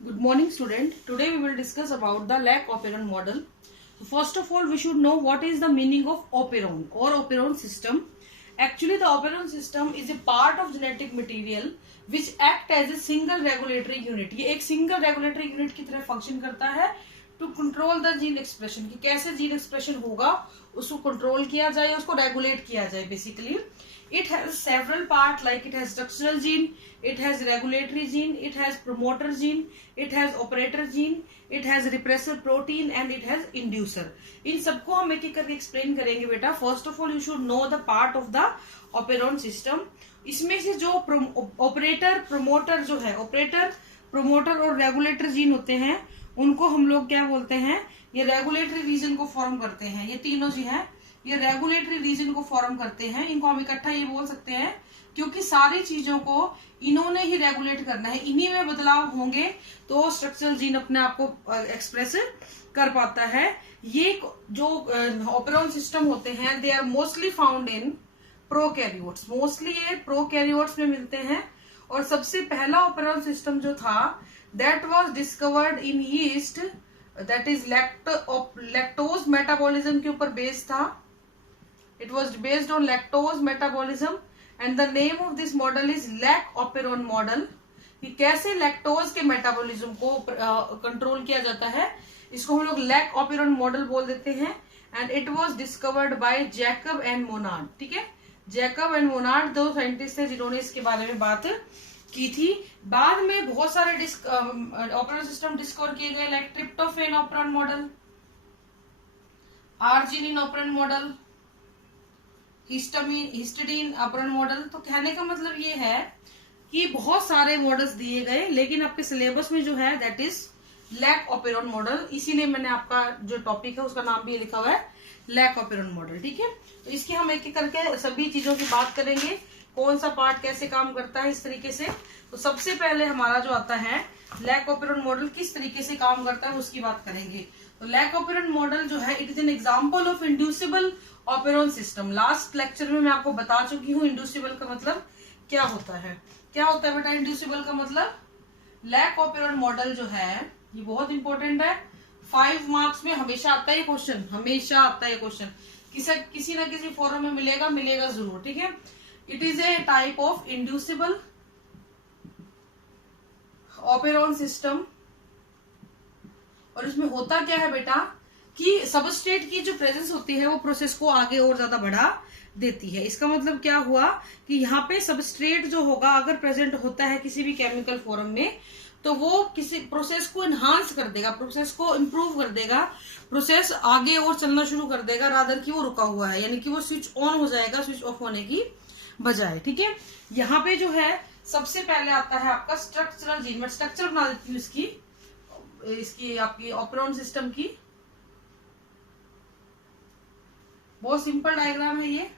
Good morning, student. Today we will discuss about the Lac operon model. So first of all, we should know what is the meaning of operon or operon system. Actually, the operon system is a part of genetic material which act as a single regulatory unit. ये एक single regulatory unit की तरह function करता है to control the gene expression. कि कैसे gene expression होगा, उसको control किया जाए, उसको regulate किया जाए. Basically, it has several parts, like it has structural gene, it has regulatory gene, it has promoter gene, it has operator gene, it has repressor protein and it has inducer. इन सबको हम एक एक करके explain करेंगे बेटा. First of all you should know the part of the operon system. इसमें से जो ऑपरेटर प्रमोटर जो है, ऑपरेटर प्रमोटर और रेगुलेटर जीन होते हैं, उनको हम लोग क्या बोलते हैं, ये रेगुलेटरी रीजन को फॉर्म करते हैं. ये तीनों जी हैं, ये रेगुलेटरी रीजन को फॉर्म करते हैं. इनको हम इकट्ठा ये बोल सकते हैं क्योंकि सारी चीजों को इन्होंने ही रेगुलेट करना है. इन्हीं में बदलाव होंगे तो स्ट्रक्चरल जीन अपने आप को एक्सप्रेस कर पाता है. ये जो ऑपेरॉन सिस्टम होते हैं, they are mostly found in prokaryotes. Mostly ये प्रोकैरियोट्स में मिलते हैं. और सबसे पहला ऑपेरॉन सिस्टम जो था, that was discovered in east, that is lactose metabolism के ऊपर बेस्ड था. It was based on lactose metabolism and the name of this model is Lac operon model. कि कैसे लैक्टोज के मेटाबॉलिज्म को कंट्रोल किया जाता है, इसको हम लोग लैक ऑपेरॉन मॉडल बोल देते हैं. And it was discovered by Jacob and Monod. ठीक है, जैकब एंड मोनार्ड दो साइंटिस्ट थे जिन्होंने इसके बारे में बात की थी. बाद में बहुत सारे ऑपेरॉन सिस्टम डिस्कवर किए गए, like tryptophan operon model, arginine operon model, histidine operon model. तो कहने का मतलब ये है कि बहुत सारे मॉडल्स दिए गए, लेकिन आपके सिलेबस में जो है that is lac operon model. इसीलिए मैंने आपका जो टॉपिक है उसका नाम भी लिखा हुआ है लैक ऑपेरॉन मॉडल. ठीक है, तो इसकी हम एक एक करके सभी चीजों की बात करेंगे, कौन सा पार्ट कैसे काम करता है इस तरीके से. तो सबसे पहले हमारा जो आता है लैक ऑपेरॉन मॉडल किस तरीके से काम करता है उसकी बात करेंगे. तो लैक ऑपेरॉन मॉडल जो है, it is an example of inducible operon system. Last lecture में मैं आपको बता चुकी हूँ इंड्यूसिबल का मतलब क्या होता है. क्या होता है बेटा इंड्यूसिबल का मतलब? लैक ऑपेरॉन मॉडल जो है ये बहुत इंपॉर्टेंट है. 5 मार्क्स में हमेशा आता है क्वेश्चन, हमेशा आता है क्वेश्चन, किसी ना किसी फॉर्म में मिलेगा जरूर. ठीक है, it is a type of inducible operon system. और इसमें होता क्या है बेटा कि सबस्ट्रेट की जो प्रेजेंस होती है वो प्रोसेस को आगे और ज्यादा बढ़ा देती है. इसका मतलब क्या हुआ कि यहाँ पे सबस्ट्रेट जो होगा अगर प्रेजेंट होता है किसी भी केमिकल फॉर्म में, तो वो किसी प्रोसेस को इन्हांस कर देगा, प्रोसेस को इम्प्रूव कर देगा, प्रोसेस आगे और चलना शुरू कर देगा, रादर कि वो रुका हुआ है, यानी कि वो स्विच ऑन हो जाएगा स्विच ऑफ होने की बजाय. ठीक है, यहाँ पे जो है सबसे पहले आता है आपका स्ट्रक्चरल जीन. मैं स्ट्रक्चर बना देती हूँ इसकी आपकी ऑपेरॉन सिस्टम की. बहुत सिंपल डायग्राम है ये.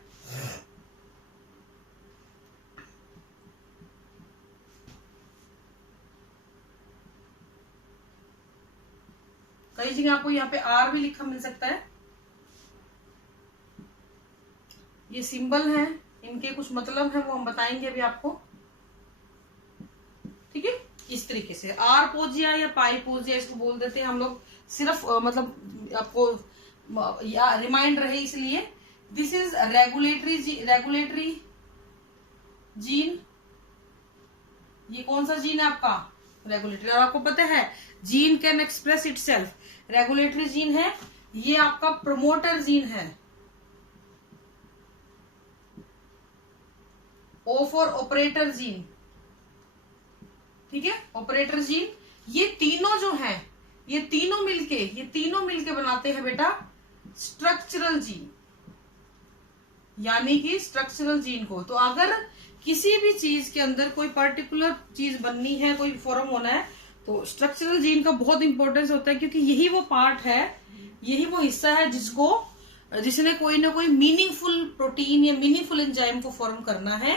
कई जगह आपको यहाँ पे आर भी लिखा मिल सकता है. ये सिंबल है, इनके कुछ मतलब है वो हम बताएंगे अभी आपको. ठीक है, इस तरीके से आर पोजिया या पाई पोजिया इसको बोल देते हैं हम लोग, सिर्फ मतलब आपको या रिमाइंड रहे इसलिए. This is regulatory gene. ये कौन सा जीन है आपका? रेगुलेटरी. और आपको पता है gene can express itself, regulatory gene है. ये आपका प्रोमोटर जीन है, ओ फॉर ऑपरेटर जीन. ठीक है, ऑपरेटर जीन. ये तीनों जो हैं, ये तीनों मिलके बनाते हैं बेटा स्ट्रक्चरल जीन, यानी कि स्ट्रक्चरल जीन को. तो अगर किसी भी चीज के अंदर कोई पर्टिकुलर चीज बननी है, कोई फॉर्म होना है, तो स्ट्रक्चरल जीन का बहुत इंपॉर्टेंस होता है, क्योंकि यही वो पार्ट है, यही वो हिस्सा है जिसने कोई ना कोई मीनिंगफुल प्रोटीन या मीनिंगफुल एंजाइम को फॉर्म करना है.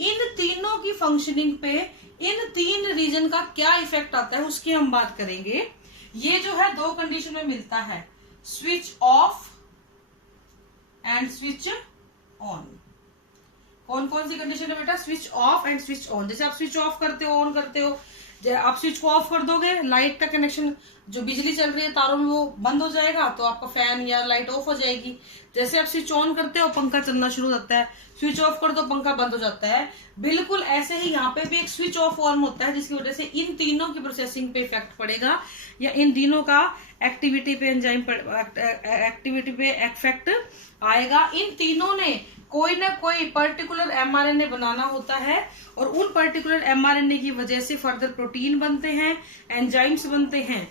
इन तीनों की फंक्शनिंग पे इन 3 रीजन का क्या इफेक्ट आता है उसकी हम बात करेंगे. ये जो है 2 कंडीशन में मिलता है, switch off and switch on. कौन कौन सी कंडीशन है बेटा? Switch off and switch on. जैसे आप स्विच ऑफ करते हो, ऑन करते हो, आप स्विच को ऑफ कर दोगे, लाइट का कनेक्शन जो बिजली चल रही है तारों में वो बंद हो जाएगा, तो आपका फैन या लाइट ऑफ हो जाएगी। जैसे आप स्विच ऑन करते हो पंखा चलना शुरू हो जाता है, स्विच ऑफ कर दो पंखा बंद हो जाता है। बिल्कुल ऐसे ही यहाँ पे भी एक स्विच ऑफ ऑन होता है, जिसकी वजह से इन तीनों की प्रोसेसिंग पे इफेक्ट पड़ेगा या इन तीनों का एक्टिविटी पे एंजाइम एक्टिविटी पे इफेक्ट आएगा। इन तीनों ने कोई ना कोई पर्टिकुलर एमआरएनए बनाना होता है और उन पर्टिकुलर एमआरएनए की वजह से फर्दर प्रोटीन बनते हैं, एंजाइम्स बनते हैं।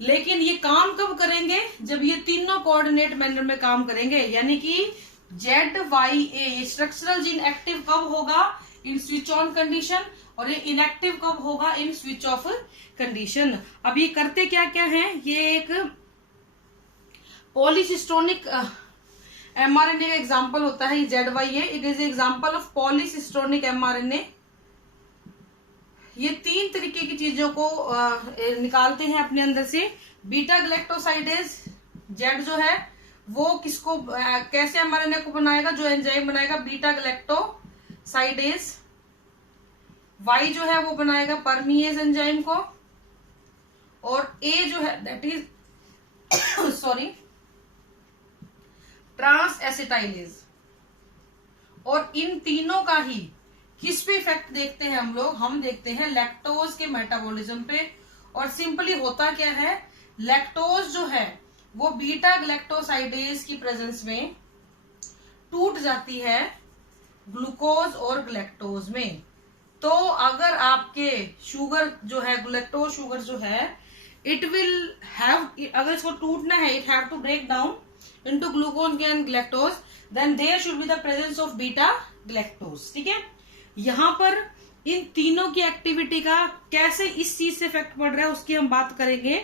लेकिन ये काम कब करेंगे? जब ये तीनों कोऑर्डिनेट मैनर में काम करेंगे, यानी कि ZYA ये स्ट्रक्चरल जीन एक्टिव कब होगा? इन स्विच ऑन कंडीशन, और ये इनएक्टिव कब होगा? इन स्विच ऑफ कंडीशन। अब ये करते क्या क्या है? ये एक पॉलीसिस्टोनिक एमआरएनए का एग्जाम्पल होता है ZYA। It is example of पॉलीसिस्टोनिक mRNA. ये 3 तरीके की चीजों को निकालते हैं अपने अंदर से। बीटा ग्लैक्टोसाइडेज जेड जो है वो किसको कैसे एमआरएनए को बनाएगा? जो एंजाइम बनाएगा बीटा ग्लैक्टोसाइडेज। वाई जो है वो बनाएगा परमीएज एंजाइम को, और ए जो है दैट इज ट्रांस एसिटाइलेज। और इन तीनों का ही किस पे इफेक्ट देखते हैं हम देखते हैं लैक्टोज के मेटाबॉलिज्म पे। और सिंपली होता क्या है, लैक्टोज जो है वो बीटा ग्लैक्टोसाइडेज की प्रेजेंस में टूट जाती है ग्लूकोज और ग्लैक्टोज में। तो अगर आपके शुगर जो है ग्लैक्टोज शुगर जो है इट विल हैव, अगर इसको टूटना है it have to break down into glucose and galactose, then there should be the presence of beta galactose। ठीक है, यहाँ पर इन तीनों की एक्टिविटी का कैसे इस चीज से इफेक्ट पड़ रहा है उसकी हम बात करेंगे।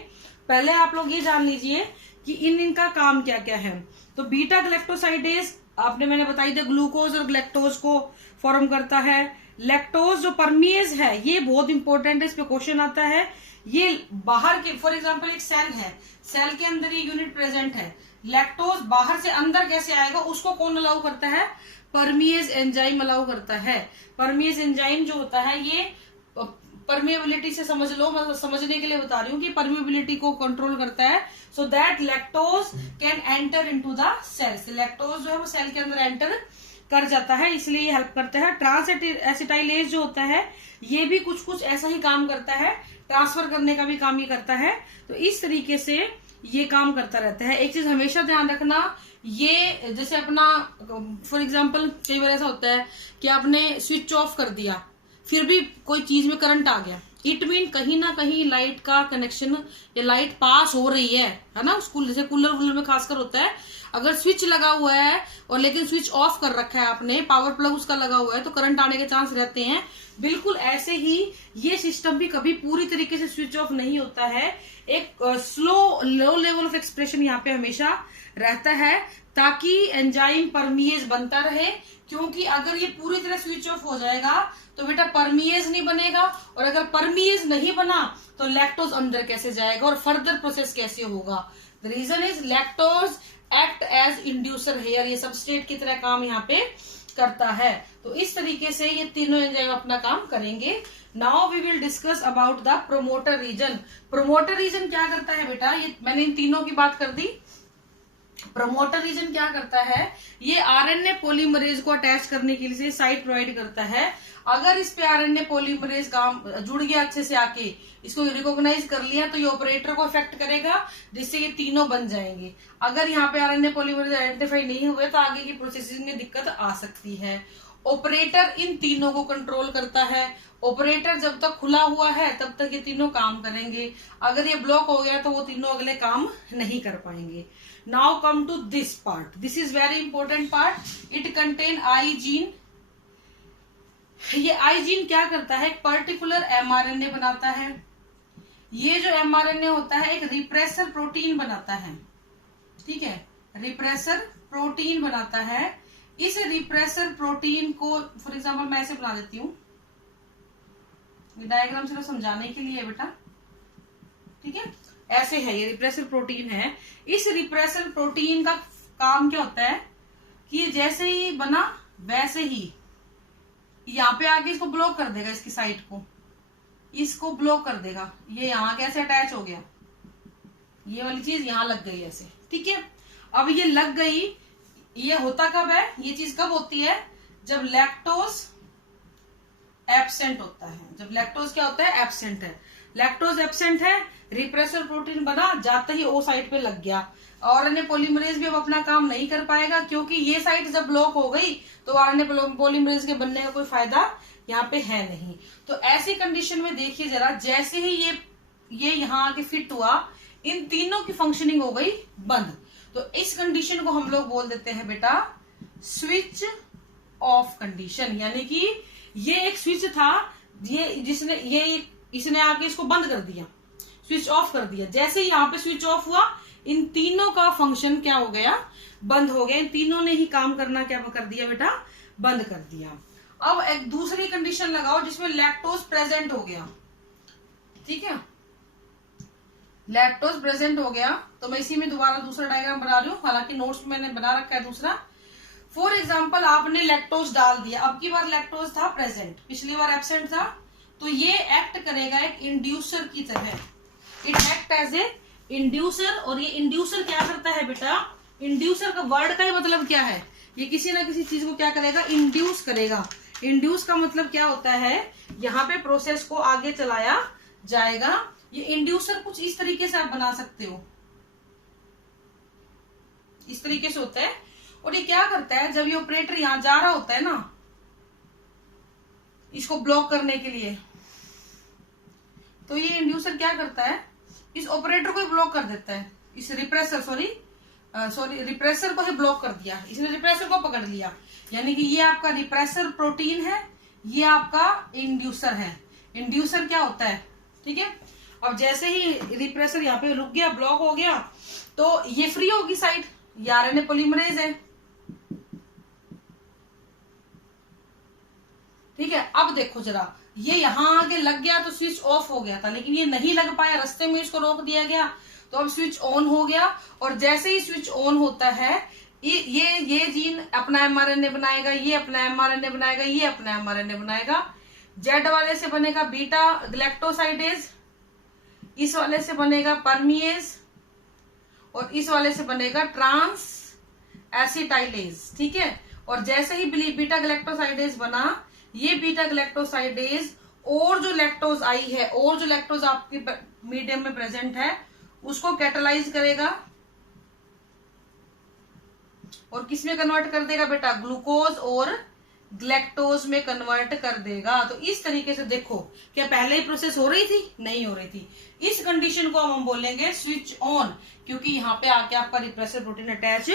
पहले आप लोग ये जान लीजिए कि इनका काम क्या क्या है। तो बीटा ग्लैक्टोसाइडेज मैंने बताई थी ग्लूकोज और ग्लैक्टोज को फॉर्म करता है। लैक्टोज जो परमीएज है ये बहुत इंपॉर्टेंट है, इस पे क्वेश्चन आता है। ये बाहर के, फॉर एग्जांपल एक सेल है, सेल के अंदर ये यूनिट प्रेजेंट है, लैक्टोज बाहर से अंदर कैसे आएगा उसको कौन अलाउ करता है? परमीएज एंजाइम अलाउ करता है। परमीएज एंजाइम जो होता है ये परमेबिलिटी से समझ लो, मतलब समझने के लिए बता रही हूँ कि परमेबिलिटी को कंट्रोल करता है, so that lactose can enter into the cells. Lactose जो है वो सेल के अंदर एंटर कर जाता है, इसलिए ये हेल्प करता है। ट्रांस एसिटाइलेज जो होता है ये भी कुछ ऐसा ही काम करता है, ट्रांसफर करने का भी काम ये करता है। तो इस तरीके से ये काम करता रहता है। एक चीज हमेशा ध्यान रखना, ये जैसे अपना फॉर एग्जांपल कई बार ऐसा होता है कि आपने स्विच ऑफ कर दिया फिर भी कोई चीज में करंट आ गया, इट मीन कहीं ना कहीं लाइट का कनेक्शन या लाइट पास हो रही है ना। जैसे कूलर वूलर में खासकर होता है, अगर स्विच लगा हुआ है और लेकिन स्विच ऑफ कर रखा है आपने, पावर प्लग उसका लगा हुआ है, तो करंट आने के चांस रहते हैं। बिल्कुल ऐसे ही ये सिस्टम भी कभी पूरी तरीके से स्विच ऑफ नहीं होता है। एक लो लेवल ऑफ एक्सप्रेशन यहाँ पे हमेशा रहता है ताकि एंजाइम परमीएज बनता रहे, क्योंकि अगर ये पूरी तरह स्विच ऑफ हो जाएगा तो बेटा परमीएज नहीं बनेगा, और अगर परमीएज नहीं बना तो लैक्टोज अंदर कैसे जाएगा और फर्दर प्रोसेस कैसे होगा। The reason is lactose act as inducer here, ये सबस्ट्रेट की तरह काम यहाँ पे करता है। तो इस तरीके से ये तीनों एंजाइम अपना काम करेंगे। Now we will discuss about the promoter region. Promoter region क्या करता है बेटा? ये मैंने इन तीनों की बात कर दी। प्रोमोटर रीजन क्या करता है? ये आरएनए पॉलीमरेज को अटैच करने के लिए साइट प्रोवाइड करता है। अगर इस पे आरएनए पॉलीमरेज काम जुड़ गया अच्छे से आके, इसको रिकॉग्नाइज कर लिया, तो ये ऑपरेटर को इफेक्ट करेगा जिससे ये तीनों बन जाएंगे। अगर यहाँ पे आरएनए पॉलीमरेज आइडेंटिफाई नहीं हुए तो आगे की प्रोसेसिंग में दिक्कत आ सकती है। ऑपरेटर इन तीनों को कंट्रोल करता है। ऑपरेटर जब तक खुला हुआ है तब तक ये तीनों काम करेंगे, अगर ये ब्लॉक हो गया तो वो तीनों अगले काम नहीं कर पाएंगे। Now come to this part, this is very important part. It contain I gene. ये आई जीन क्या करता है? एक पर्टिकुलर एमआरएनए बनाता है। ये जो एमआरएनए होता है एक रिप्रेसर प्रोटीन बनाता है, ठीक है, रिप्रेसर प्रोटीन बनाता है। इस रिप्रेसर प्रोटीन को फॉर एग्जांपल मैं ऐसे बना देती हूँ, डायग्राम सिर्फ समझाने के लिए बेटा, ठीक है, ऐसे है, ये रिप्रेसर प्रोटीन है। इस रिप्रेसर प्रोटीन का काम क्या होता है कि जैसे ही बना वैसे ही यहाँ पे आके इसको ब्लॉक कर देगा, इसकी साइड को, इसको ब्लॉक कर देगा। ये यहाँ कैसे अटैच हो गया, ये वाली चीज यहाँ लग गई ऐसे, ठीक है। अब ये लग गई, ये होता कब है, ये चीज कब होती है, जब लैक्टोज एब्सेंट होता है। जब लैक्टोज क्या होता है, एब्सेंट है। लैक्टोज एब्सेंट है, रिप्रेसर प्रोटीन बना, जाते ही ओ साइट पे लग गया। आरएनए पॉलीमरेज भी अब अपना काम नहीं कर पाएगा, क्योंकि ये साइट जब ब्लॉक हो गई तो आरएनए पॉलीमरेज के बनने का कोई फायदा यहाँ पे है नहीं। तो ऐसी कंडीशन में देखिए जरा, जैसे ही ये यहाँ आके फिट हुआ, इन तीनों की फंक्शनिंग हो गई बंद। तो इस कंडीशन को हम लोग बोल देते हैं बेटा स्विच ऑफ कंडीशन। यानी कि ये एक स्विच था, ये इसने आके इसको बंद कर दिया, स्विच ऑफ कर दिया। जैसे ही यहाँ पे स्विच ऑफ हुआ, इन तीनों का फंक्शन क्या हो गया, बंद हो गया। इन तीनों ने ही काम करना क्या कर दिया बेटा, बंद कर दिया। अब एक दूसरी कंडीशन लगाओ जिसमें लैक्टोज प्रेजेंट हो गया, ठीक है। लैक्टोज प्रेजेंट हो गया तो मैं इसी में दोबारा दूसरा डायग्राम बना रही हूँ, हालांकि नोट्स में मैंने बना रखा है दूसरा। फॉर एग्जाम्पल आपने लैक्टोज डाल दिया, अब की बार लैक्टोज था प्रेजेंट, पिछली बार एब्सेंट था, तो ये एक्ट करेगा एक इंड्यूसर की तरह। It act as a inducer. और ये इंड्यूसर क्या करता है बेटा, इंड्यूसर का वर्ड का ही मतलब क्या है, ये किसी ना किसी चीज को क्या करेगा, इंड्यूस करेगा। इंड्यूस का मतलब क्या होता है, यहाँ पे प्रोसेस को आगे चलाया जाएगा। ये इंड्यूसर कुछ इस तरीके से आप बना सकते हो, इस तरीके से होता है। और ये क्या करता है, जब ये ऑपरेटर यहां जा रहा होता है ना, इसको ब्लॉक करने के लिए, तो ये इंड्यूसर क्या करता है, इस ऑपरेटर को ही ब्लॉक कर देता है। इस रिप्रेसर को ही ब्लॉक कर दिया, इसने रिप्रेसर को पकड़ लिया। यानी कि ये आपका रिप्रेसर प्रोटीन है, ये आपका इंड्यूसर है। इंड्यूसर क्या होता है, ठीक है। अब जैसे ही रिप्रेसर यहाँ पे रुक गया, ब्लॉक हो गया, तो ये फ्री होगी साइड, ये आरएनए पॉलीमरेज है, ठीक है। अब देखो जरा, ये यहां आके लग गया तो स्विच ऑफ हो गया था, लेकिन ये नहीं लग पाया, रास्ते में इसको रोक दिया गया, तो अब स्विच ऑन हो गया। और जैसे ही स्विच ऑन होता है, ये जीन अपना एमआरएनए बनाएगा, ये अपना एमआरएनए बनाएगा, ये अपना एमआरएनए बनाएगा। जेड वाले से बनेगा बीटा ग्लैक्टोसाइडेज, इस वाले से बनेगा परमिएज, और इस वाले से बनेगा ट्रांस एसिटाइलेज, ठीक है। और जैसे ही बीटा ग्लैक्टोसाइडेज बना, ये बीटा ग्लैक्टोसाइडेज और जो लैक्टोज आई है, और जो लैक्टोज आपके मीडियम में प्रेजेंट है, उसको कैटालाइज करेगा और किस में कन्वर्ट कर देगा बेटा, ग्लूकोज और ग्लैक्टोज में कन्वर्ट कर देगा। तो इस तरीके से देखो, क्या पहले ही प्रोसेस हो रही थी, नहीं हो रही थी। इस कंडीशन को हम बोलेंगे स्विच ऑन, क्योंकि यहाँ पे आके आपका रिप्रेसर प्रोटीन अटैच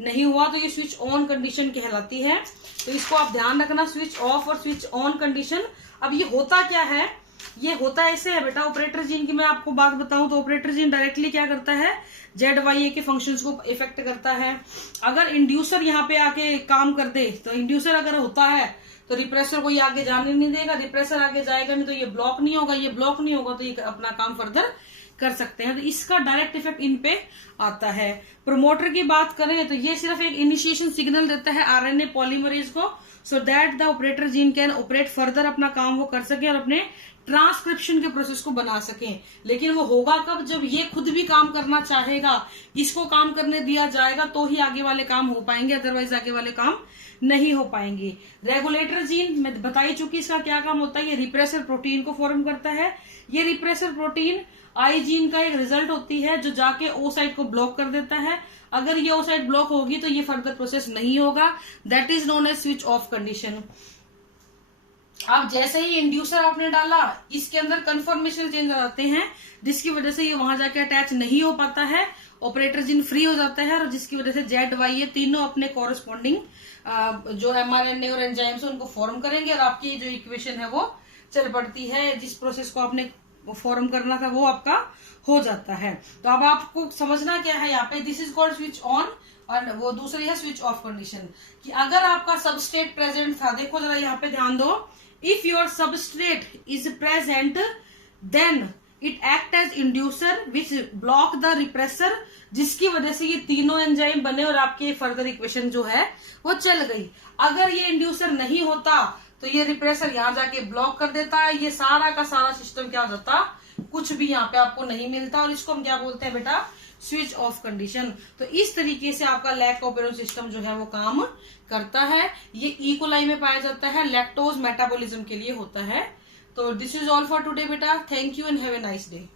नहीं हुआ, तो ये स्विच ऑन कंडीशन कहलाती है। तो इसको आप ध्यान रखना, स्विच ऑफ और स्विच ऑन कंडीशन। अब ये होता क्या है, ये होता ऐसे है बेटा, ऑपरेटर जीन की मैं आपको बात बताऊं तो ऑपरेटर जीन डायरेक्टली क्या करता है, ZYA के फंक्शंस को इफेक्ट करता है। अगर इंड्यूसर यहाँ पे आके काम कर दे, तो इंड्यूसर अगर होता है तो रिप्रेसर को ये आगे जाने नहीं देगा, रिप्रेसर आगे जाएगा नहीं तो ये ब्लॉक नहीं होगा, ये ब्लॉक नहीं होगा तो ये अपना काम फर्दर कर सकते हैं। तो इसका डायरेक्ट इफेक्ट इन पे आता है। प्रमोटर की बात करें तो ये सिर्फ एक इनिशिएशन सिग्नल देता है आरएनए पॉलीमरेज को, so that the operator gene can operate further, अपना काम वो कर सके और अपने ट्रांसक्रिप्शन के प्रोसेस को बना सकें। लेकिन वो होगा कब, जब ये खुद भी काम करना चाहेगा, इसको काम करने दिया जाएगा तो ही आगे वाले काम हो पाएंगे, अदरवाइज आगे वाले काम नहीं हो पाएंगे। रेगुलेटर जीन मैं बता ही चुकी, इसका क्या काम होता है, ये रिप्रेसर प्रोटीन को फॉर्म करता है। ये रिप्रेसर प्रोटीन आई जीन का एक रिजल्ट होती है जो जाके ओ साइट को ब्लॉक कर देता है। अगर ये ओ साइट ब्लॉक होगी तो ये फर्दर प्रोसेस नहीं होगा, that is known as switch off condition. अब जैसे ही इंड्यूसर आपने डाला, इसके अंदर कन्फर्मेशन चेंज आ जाते हैं, जिसकी वजह से ये वहां जाके अटैच नहीं हो पाता है, ऑपरेटर जीन फ्री हो जाता है, और जिसकी वजह से ZYA तीनों अपने कॉरेस्पॉन्डिंग जो mRNA और एंजाइम्स उनको फॉर्म करेंगे, और आपकी जो इक्वेशन है वो चल पड़ती है। जिस प्रोसेस को आपने फॉर्म करना था वो आपका हो जाता है। तो अब आपको समझना क्या है यहाँ पे, this is called switch on, और वो दूसरी है स्विच ऑफ कंडीशन। कि अगर आपका सबस्ट्रेट प्रेजेंट था, देखो जरा यहाँ पे ध्यान दो, if your substrate is present then it act as inducer which block the repressor, जिसकी वजह से ये तीनों एंजाइम बने और आपके फर्दर इक्वेशन जो है वो चल गई। अगर ये इंड्यूसर नहीं होता तो ये रिप्रेसर यहाँ जाके ब्लॉक कर देता है, ये सारा का सारा सिस्टम क्या हो जाता, कुछ भी यहाँ पे आपको नहीं मिलता, और इसको हम क्या बोलते हैं बेटा, स्विच ऑफ कंडीशन। तो इस तरीके से आपका लैक ऑपरेंट सिस्टम जो है वो काम करता है। ये ई कोलाई में पाया जाता है, लैक्टोज मेटाबॉलिज्म के लिए होता है। तो this is all for today बेटा, thank you and have a nice day.